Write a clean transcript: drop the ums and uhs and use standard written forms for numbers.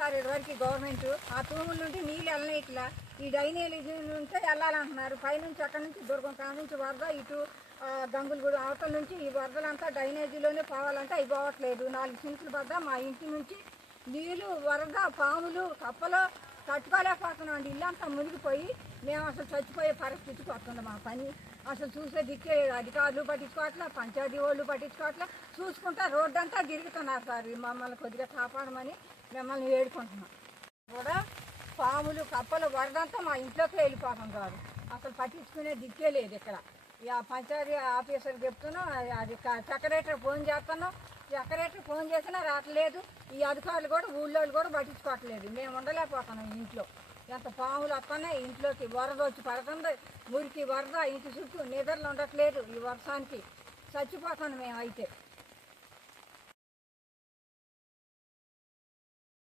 Sir ఇదివరకు government ఆ తూముల నుండి నీళ్ళు వెళ్ళనిట్లా ఈ డ్రైనేజ్ నుంచే వెళ్ళాలంటున్నారు. పైనుంచి అక్కడి నుంచి దుర్గం కాడ నుంచి వరద ఇటు గంగులగూడ అవతల నుంచి ఈ వరదలంతా డ్రైనేజీలోనే పోవాలంటే అవి పోవట్లేదు. 4 సెంట్లు వద్ద మా ఇంటి నుంచి నీళ్ళు వరద పాములు కప్పలు తట్టుకోలేకపోతున్నాం అండి. ఇల్లంతా మునిగిపోయి మేము అసలు చచ్చిపోయే పరిస్థితికి వస్తుంది. మా పని అసలు చూసే దిక్కే అధికారులు పట్టించుకోవట్లా, పంచాయతీ వాళ్ళు పట్టించుకోవట్లా, చూసుకుంటా రోడ్డు అంతా తిరుగుతున్నారు సార్. మమ్మల్ని కొద్దిగా కాపాడమని మిమ్మల్ని వేడుకుంటున్నాం. కూడా పాములు కప్పలు వరదంతా మా ఇంట్లోకి వెళ్ళిపోతాం సార్. అసలు పట్టించుకునే దిక్కే లేదు ఇక్కడ. ఇక పంచాయతీ ఆఫీసర్ చెప్తున్నాం, అది సెక్రటరీ ఫోన్ చేస్తున్నాం, సెక్రటరీ ఫోన్ చేసినా రావట్లేదు. ఈ అధికారులు కూడా ఊళ్ళో కూడా పట్టించుకోవట్లేదు. మేము ఉండలేకపోతున్నాం ఇంట్లో. ఎంత పాములు వస్తున్నాయి ఇంట్లోకి, వరద వచ్చి పడుతుంది, మురికి వరద ఇంటి చుట్టూ నిద్రలు ఉండట్లేదు. ఈ వర్షానికి చచ్చిపోతాను మేము అయితే.